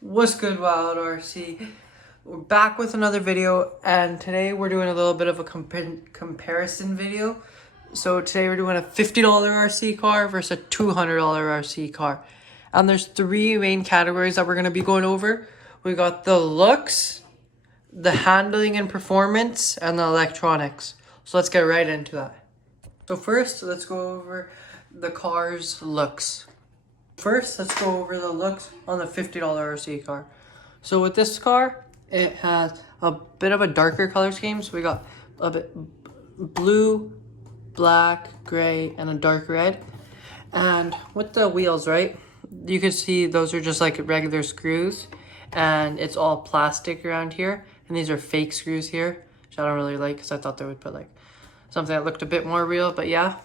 What's good, Wild RC? We're back with another video, and today we're doing a little bit of a comparison video. So today we're doing a $50 RC car versus a $200 RC car. And there's three main categories that we're going to be going over. We got the looks, the handling and performance, and the electronics. So let's get right into that. So first, let's go over the car's looks. First, let's go over the looks on the $50 RC car. So with this car, it has a bit of a darker color scheme. So we got a bit blue, black, gray, and a dark red. And with the wheels, right, you can see those are just like regular screws. And it's all plastic around here. And these are fake screws here, which I don't really like because I thought they would put like something that looked a bit more real, but yeah.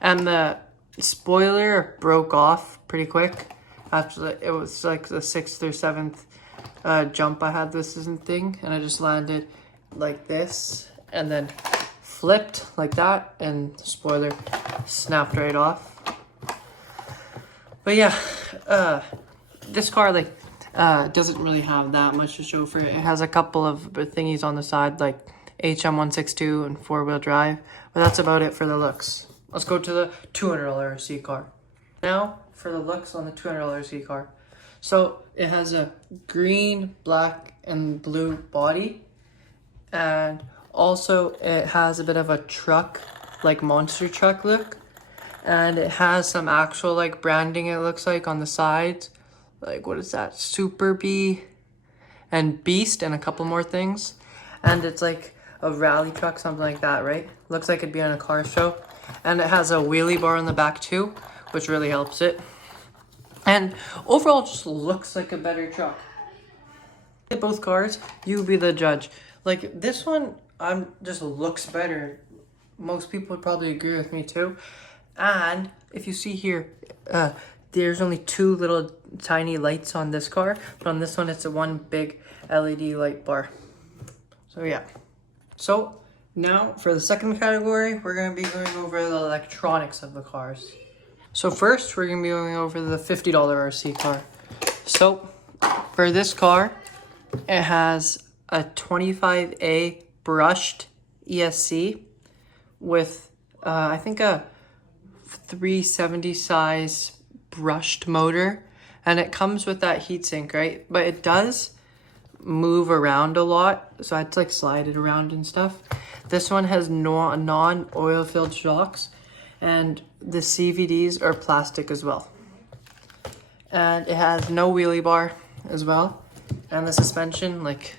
And the spoiler broke off pretty quick after it was like the 6th or 7th jump I had this thing, and I just landed like this and then flipped like that, and the spoiler snapped right off. But yeah, this car doesn't really have that much to show for it. It has a couple of thingies on the side like HM162 and 4-wheel drive, but that's about it for the looks. Let's go to the $200 C car. Now for the looks on the $200 C car. So it has a green, black, and blue body. And also it has a bit of a truck, like monster truck look. And it has some actual like branding, it looks like, on the sides. Like, what is that? Super Bee and Beast and a couple more things. And it's like a rally truck, something like that, right? Looks like it'd be on a car show. And it has a wheelie bar on the back too, which really helps it. And overall, it just looks like a better truck. Both cars, you be the judge. Like this one, just looks better. Most people would probably agree with me too. And if you see here, there's only two little tiny lights on this car, but on this one, it's a one big LED light bar. So yeah. So now, for the second category, we're going to be going over the electronics of the cars. So first, we're going to be going over the $50 RC car. So, for this car, it has a 25A brushed ESC with, I think, a 370 size brushed motor. And it comes with that heatsink, right? But it does move around a lot, so I had to like slide it around and stuff. This one has non-oil filled shocks, and the CVDs are plastic as well. And it has no wheelie bar as well. And the suspension, like,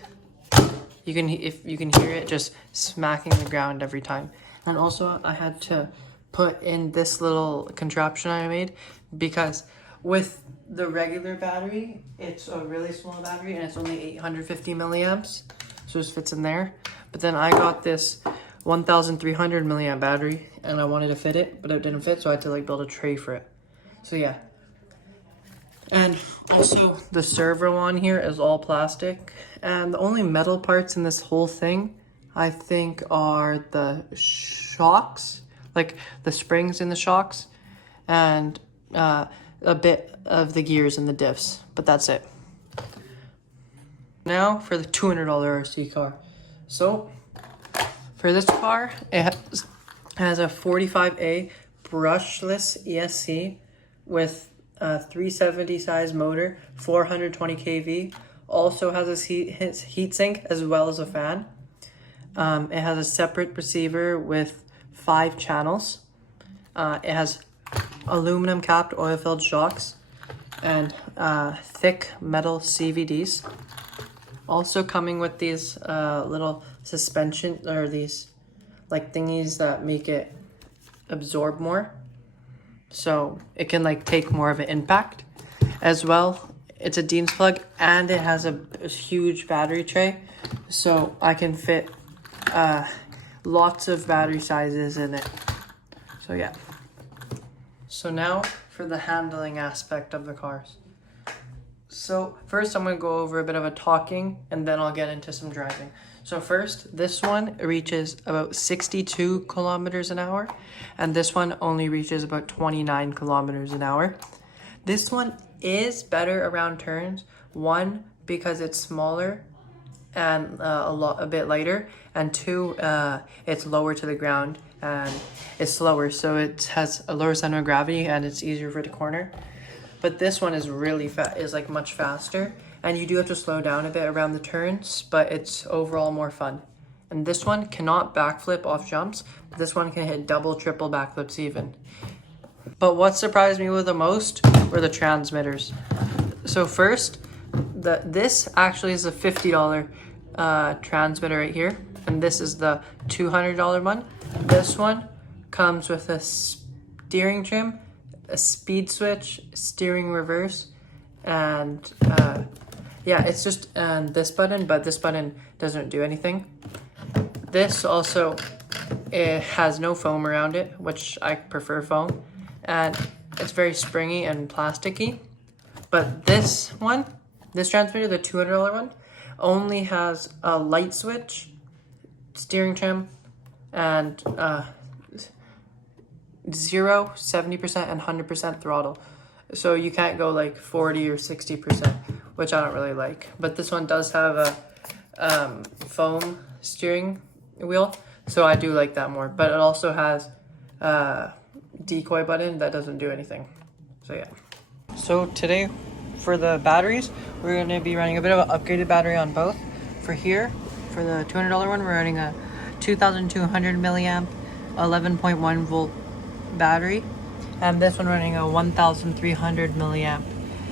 if you can hear it just smacking the ground every time. And also I had to put in this little contraption I made because with the regular battery, it's a really small battery and it's only 850 milliamps, so it just fits in there. But then I got this 1300 milliamp battery and I wanted to fit it, but it didn't fit, so I had to like build a tray for it. So yeah. And also the servo on here is all plastic, and the only metal parts in this whole thing I think are the shocks, like the springs in the shocks, and a bit of the gears and the diffs, but that's it. Now for the $200 RC car. So for this car, it has a 45A brushless ESC with a 370 size motor, 420 kV. Also has a heat sink as well as a fan. It has a separate receiver with 5 channels. It has aluminum capped oil filled shocks and thick metal CVDs. Also coming with these little suspension, or these like thingies that make it absorb more, so it can like take more of an impact as well. It's a Dean's plug, and it has a huge battery tray, so I can fit lots of battery sizes in it. So yeah. So now for the handling aspect of the cars. So first I'm going to go over a bit of a talking, and then I'll get into some driving. So first, this one reaches about 62 kilometers an hour, and this one only reaches about 29 kilometers an hour. This one is better around turns. One, because it's smaller and a bit lighter, and two, it's lower to the ground and it's slower, so it has a lower center of gravity and it's easier for the corner. But this one is really like much faster, and you do have to slow down a bit around the turns, but it's overall more fun. And this one cannot backflip off jumps, but this one can hit double, triple backflips even. But what surprised me the most were the transmitters. So first, this actually is a $50 transmitter right here, and this is the $200 one. This one comes with a steering trim, a speed switch, steering reverse, and yeah, it's just this button, but this button doesn't do anything. This also, it has no foam around it, which I prefer foam, and it's very springy and plasticky. But this one, this transmitter, the $200 one, only has a light switch, steering trim, and 0, 70%, and 100% throttle. So you can't go like 40 or 60%, which I don't really like. But this one does have a foam steering wheel, so I do like that more. But it also has a decoy button that doesn't do anything. So yeah. So today, for the batteries, we're going to be running a bit of an upgraded battery on both. For here, for the $200 one, we're running a 2,200 milliamp, 11.1 volt battery, and this one running a 1,300 milliamp,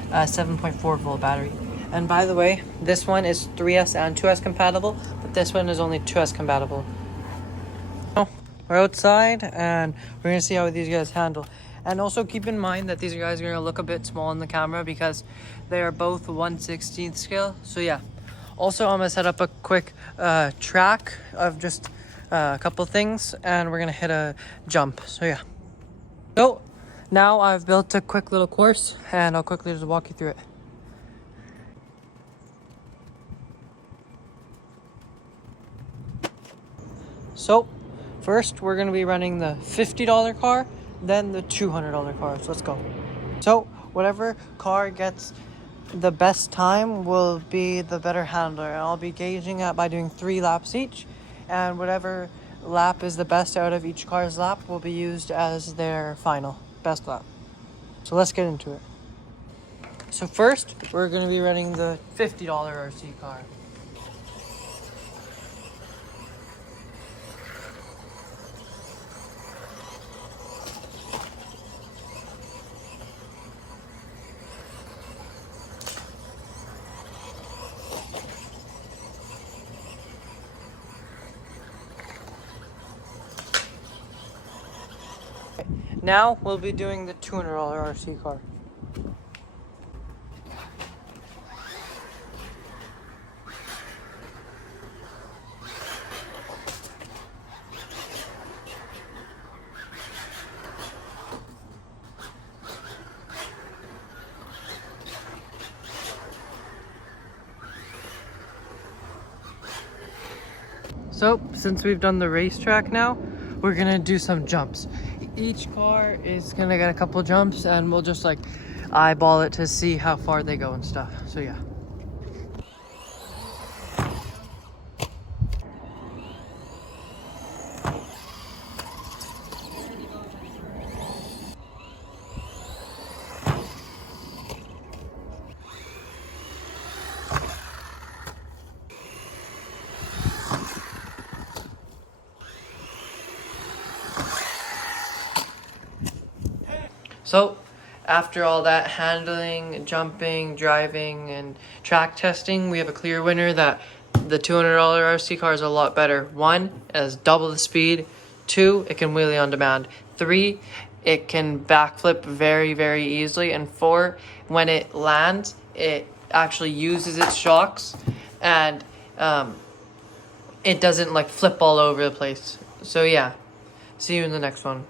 7.4 volt battery. And by the way, this one is 3S and 2S compatible, but this one is only 2S compatible. So we're outside, and we're gonna see how these guys handle. And also keep in mind that these guys are gonna look a bit small in the camera because they are both 1/16 scale. So yeah. Also, I'm gonna set up a quick track of just a couple things, and we're gonna hit a jump. So yeah. So now I've built a quick little course, and I'll quickly just walk you through it. So first, we're gonna be running the $50 car, then the $200 car. So let's go. So whatever car gets the best time will be the better handler, and I'll be gauging that by doing 3 laps each, and whatever lap is the best out of each car's lap will be used as their final best lap. So let's get into it. So first, we're going to be running the $50 RC car. Now we'll be doing the $200 RC car. So since we've done the racetrack now, we're gonna do some jumps. Each car is gonna get a couple jumps, and we'll just like eyeball it to see how far they go and stuff. So yeah. So after all that handling, jumping, driving, and track testing, we have a clear winner that the $200 RC car is a lot better. 1, it has double the speed. 2, it can wheelie on demand. 3, it can backflip very, very easily. And 4, when it lands, it actually uses its shocks, and it doesn't like flip all over the place. So yeah, see you in the next one.